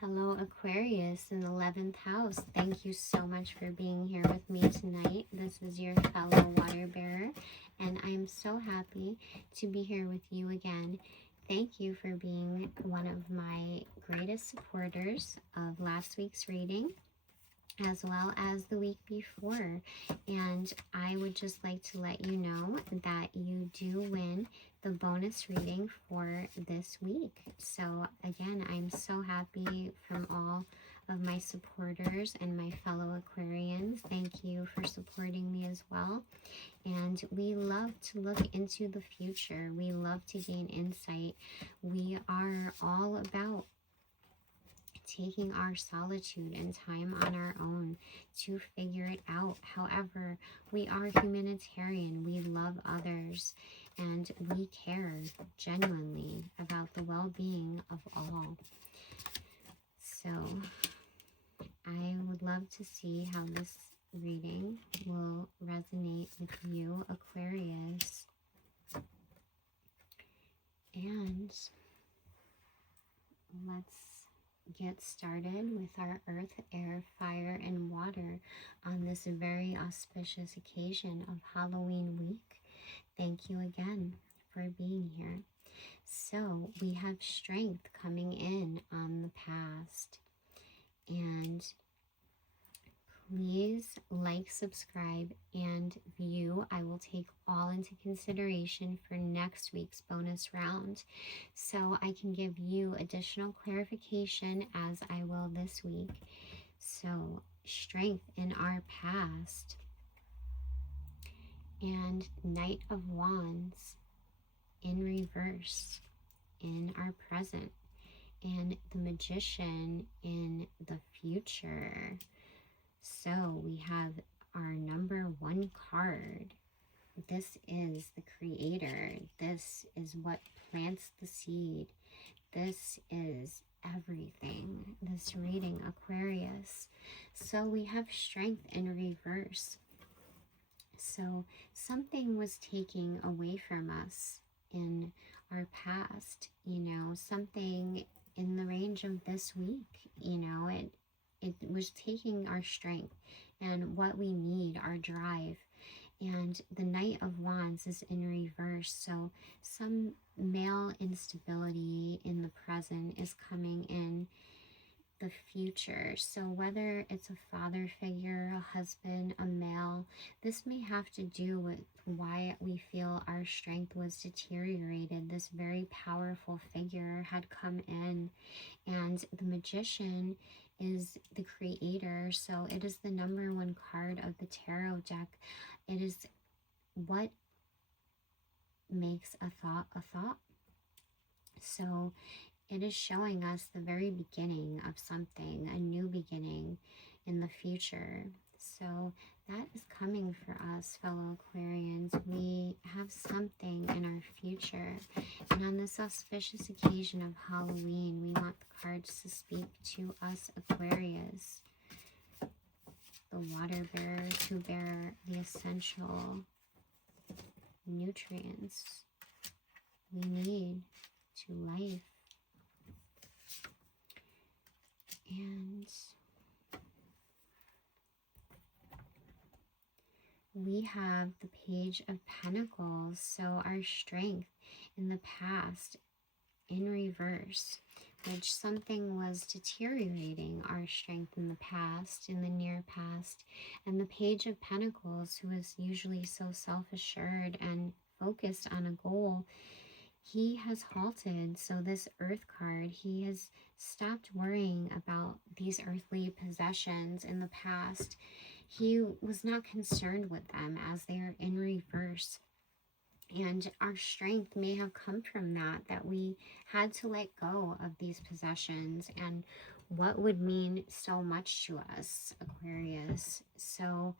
Hello, Aquarius in the 11th house. Thank you so much for being here with me tonight. This is your fellow water bearer, and I am so happy to be here with you again. Thank you for being one of my greatest supporters of last week's reading, as well as the week before. And I would just like to let you know that you do win the bonus reading for this week. So again, I'm so happy from all of my supporters and my fellow Aquarians. Thank you for supporting me as well. And we love to look into the future. We love to gain insight. We are all about taking our solitude and time on our own to figure it out. However, we are humanitarian. We love others and we care genuinely about the well-being of all. So I would love to see how this reading will resonate with you, Aquarius. And let's get started with our earth, air, fire, and water on this very auspicious occasion of Halloween week. Thank you again for being here. So we have strength coming in on the past, and please like, subscribe, and view. I will take all into consideration for next week's bonus round, so I can give you additional clarification as I will this week. So, strength in our past, and Knight of Wands in reverse in our present, and the Magician in the future. So we have our number one card. This is the creator. This is what plants the seed. This is everything. This reading, Aquarius. So we have strength in reverse. So something was taken away from us in our past, something in the range of this week, it was taking our strength and what we need, our drive. And the Knight of Wands is in reverse. So some male instability in the present is coming in the future. So whether it's a father figure, a husband, a male, this may have to do with why we feel our strength was deteriorated. This very powerful figure had come in, and the Magician is the creator. So it is the number one card of the tarot deck. It is what makes a thought a thought. So it is showing us the very beginning of something, a new beginning in the future. So that is coming for us, fellow Aquarians. We have something in our future. And on this auspicious occasion of Halloween, we want the cards to speak to us, Aquarius, the water bearers who bear the essential nutrients we need to life. And we have the Page of Pentacles, so our strength in the past in reverse, which something was deteriorating our strength in the past, in the near past. And the Page of Pentacles, who is usually so self-assured and focused on a goal, he has halted. So this Earth card, he has stopped worrying about these earthly possessions in the past. He was not concerned with them as they are in reverse. And our strength may have come from that we had to let go of these possessions and what would mean so much to us, Aquarius. So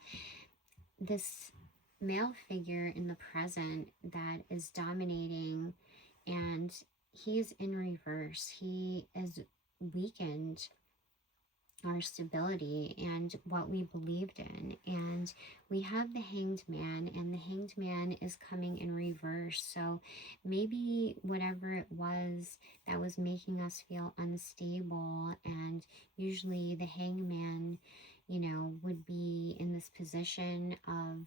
this male figure in the present that is dominating, and he is in reverse. He is weakened our stability and what we believed in. And we have the Hanged Man, and the Hanged Man is coming in reverse. So maybe whatever it was that was making us feel unstable, and usually the Hangman, you know, would be in this position of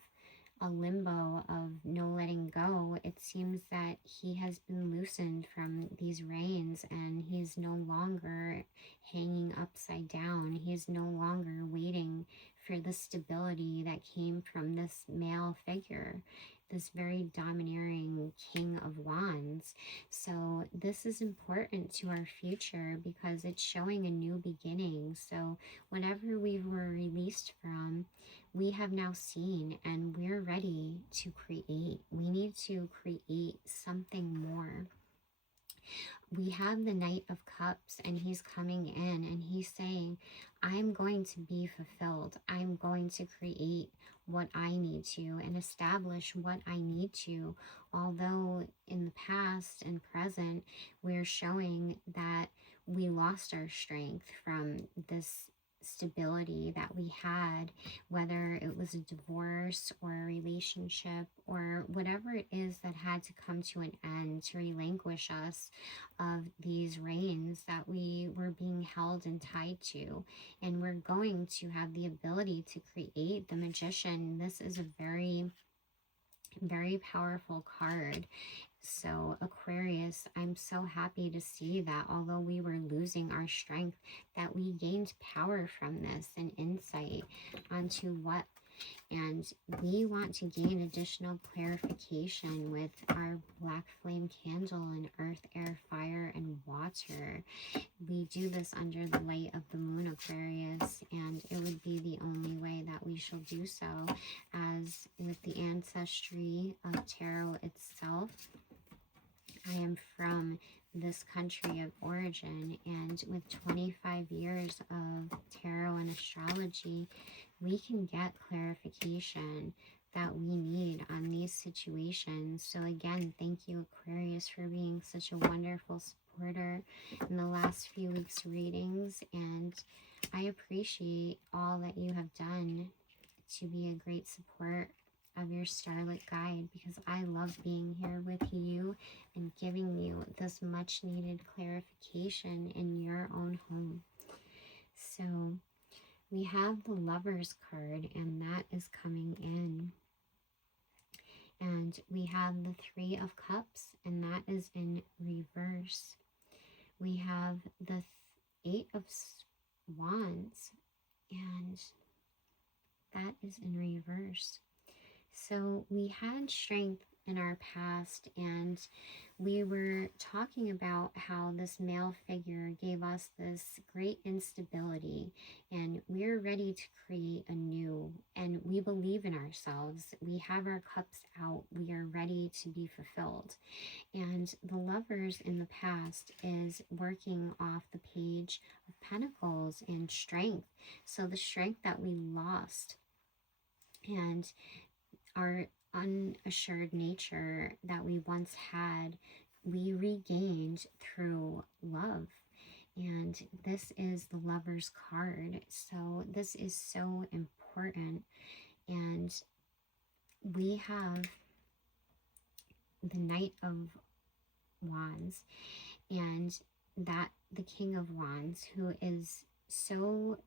a limbo of no letting go. It seems that he has been loosened from these reins, and he's no longer hanging upside down. He is no longer waiting for the stability that came from this male figure, this very domineering King of Wands. So this is important to our future because it's showing a new beginning. So whatever we were released from, we have now seen, and we're ready to create. We need to create something more. We have the Knight of Cups, and he's coming in and he's saying, I'm going to be fulfilled. I'm going to create what I need to and establish what I need to. Although in the past and present, we're showing that we lost our strength from this stability that we had, whether it was a divorce or a relationship or whatever it is that had to come to an end to relinquish us of these reins that we were being held and tied to. And we're going to have the ability to create the Magician. This is a very, very powerful card. So Aquarius, I'm so happy to see that although we were losing our strength, that we gained power from this and insight onto what, and we want to gain additional clarification with our black flame candle and earth, air, fire, and water. We do this under the light of the moon, Aquarius, and it would be the only way that we shall do so, as with the ancestry of tarot itself. I am from this country of origin, and with 25 years of tarot and astrology, we can get clarification that we need on these situations. So again, thank you, Aquarius, for being such a wonderful supporter in the last few weeks' readings, and I appreciate all that you have done to be a great support of your starlit guide, because I love being here with you and giving you this much needed clarification in your own home. So we have the Lovers card, and that is coming in. And we have the Three of Cups, and that is in reverse. We have the Eight of Wands, and that is in reverse. So we had strength in our past, and we were talking about how this male figure gave us this great instability, and we're ready to create anew, and we believe in ourselves. We have our cups out. We are ready to be fulfilled. And the Lovers in the past is working off the Page of Pentacles and strength. So the strength that we lost and our unassured nature that we once had, we regained through love. And this is the Lover's card. So this is so important. And we have the Knight of Wands, and that the King of Wands, who is so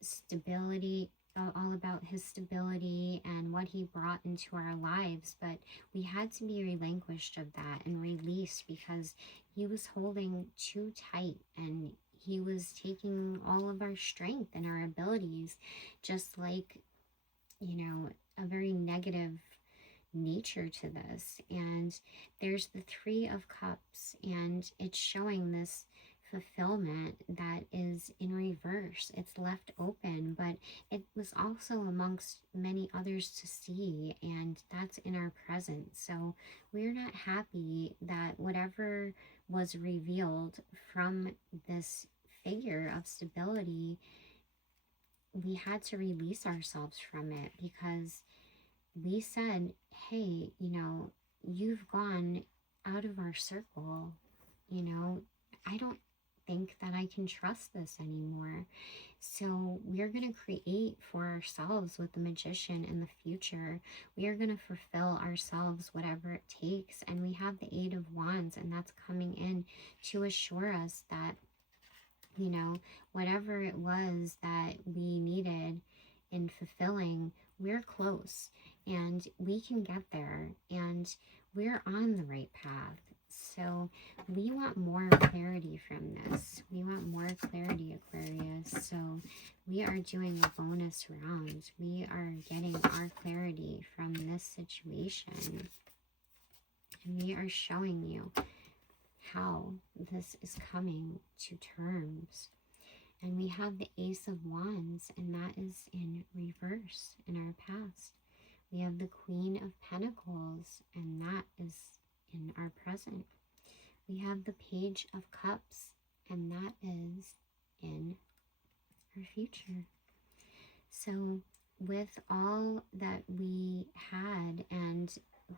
stability, all about his stability and what he brought into our lives. But we had to be relinquished of that and released, because he was holding too tight, and he was taking all of our strength and our abilities, just like, you know, a very negative nature to this. And there's the Three of Cups, and it's showing this fulfillment that is in reverse. It's left open, but it was also amongst many others to see, and that's in our present. So we're not happy that whatever was revealed from this figure of stability, we had to release ourselves from it, because we said, hey, you know, you've gone out of our circle. You know, I don't think that I can trust this anymore. So we're going to create for ourselves with the Magician in the future. We are going to fulfill ourselves whatever it takes. And we have the Eight of Wands, and that's coming in to assure us that, you know, whatever it was that we needed in fulfilling, we're close and we can get there and we're on the right path. So we want more clarity from this. We want more clarity, Aquarius. So we are doing a bonus round. We are getting our clarity from this situation. And we are showing you how this is coming to terms. And we have the Ace of Wands, and that is in reverse in our past. We have the Queen of Pentacles, and that is in our present. We have the Page of Cups, and that is in our future. So with all that we had and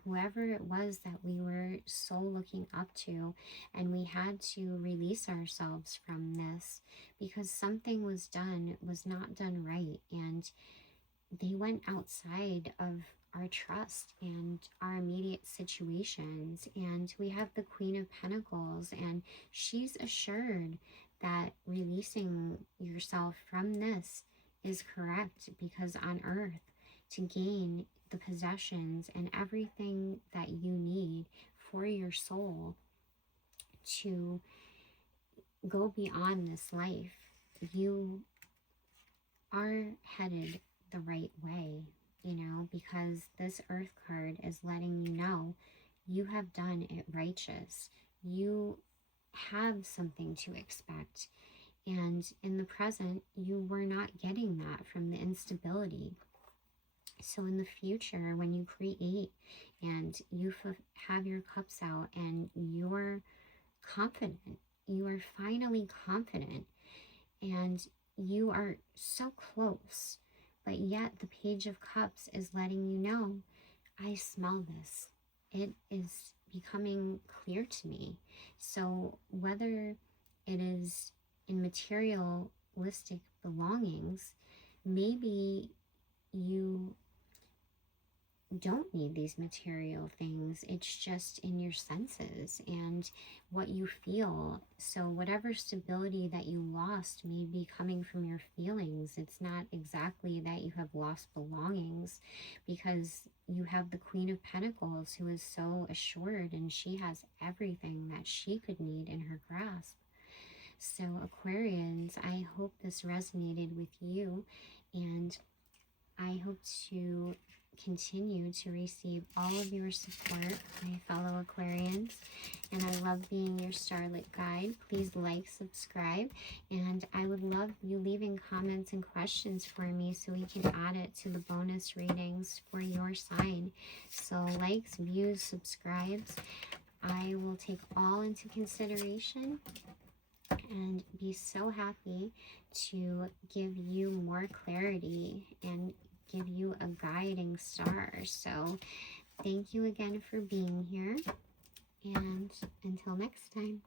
whoever it was that we were so looking up to, and we had to release ourselves from this because something was not done right, and they went outside of our trust and our immediate situations. And we have the Queen of Pentacles, and she's assured that releasing yourself from this is correct, because on earth, to gain the possessions and everything that you need for your soul to go beyond this life, you are headed the right way, you know, because this Earth card is letting you know you have done it righteous. You have something to expect. And in the present, you were not getting that from the instability. So in the future, when you create and you have your cups out and you're confident, you are finally confident, and you are so close, but yet the Page of Cups is letting you know, I smell this. It is becoming clear to me. So whether it is in materialistic belongings, maybe you don't need these material things. It's just in your senses and what you feel. So whatever stability that you lost may be coming from your feelings. It's not exactly that you have lost belongings, because you have the Queen of Pentacles, who is so assured, and she has everything that she could need in her grasp. So Aquarians, I hope this resonated with you, and I hope to continue to receive all of your support, my fellow Aquarians, and I love being your starlit guide. Please like, subscribe, and I would love you leaving comments and questions for me so we can add it to the bonus readings for your sign. So likes, views, subscribes, I will take all into consideration and be so happy to give you more clarity and give you a guiding star. So thank you again for being here, and until next time.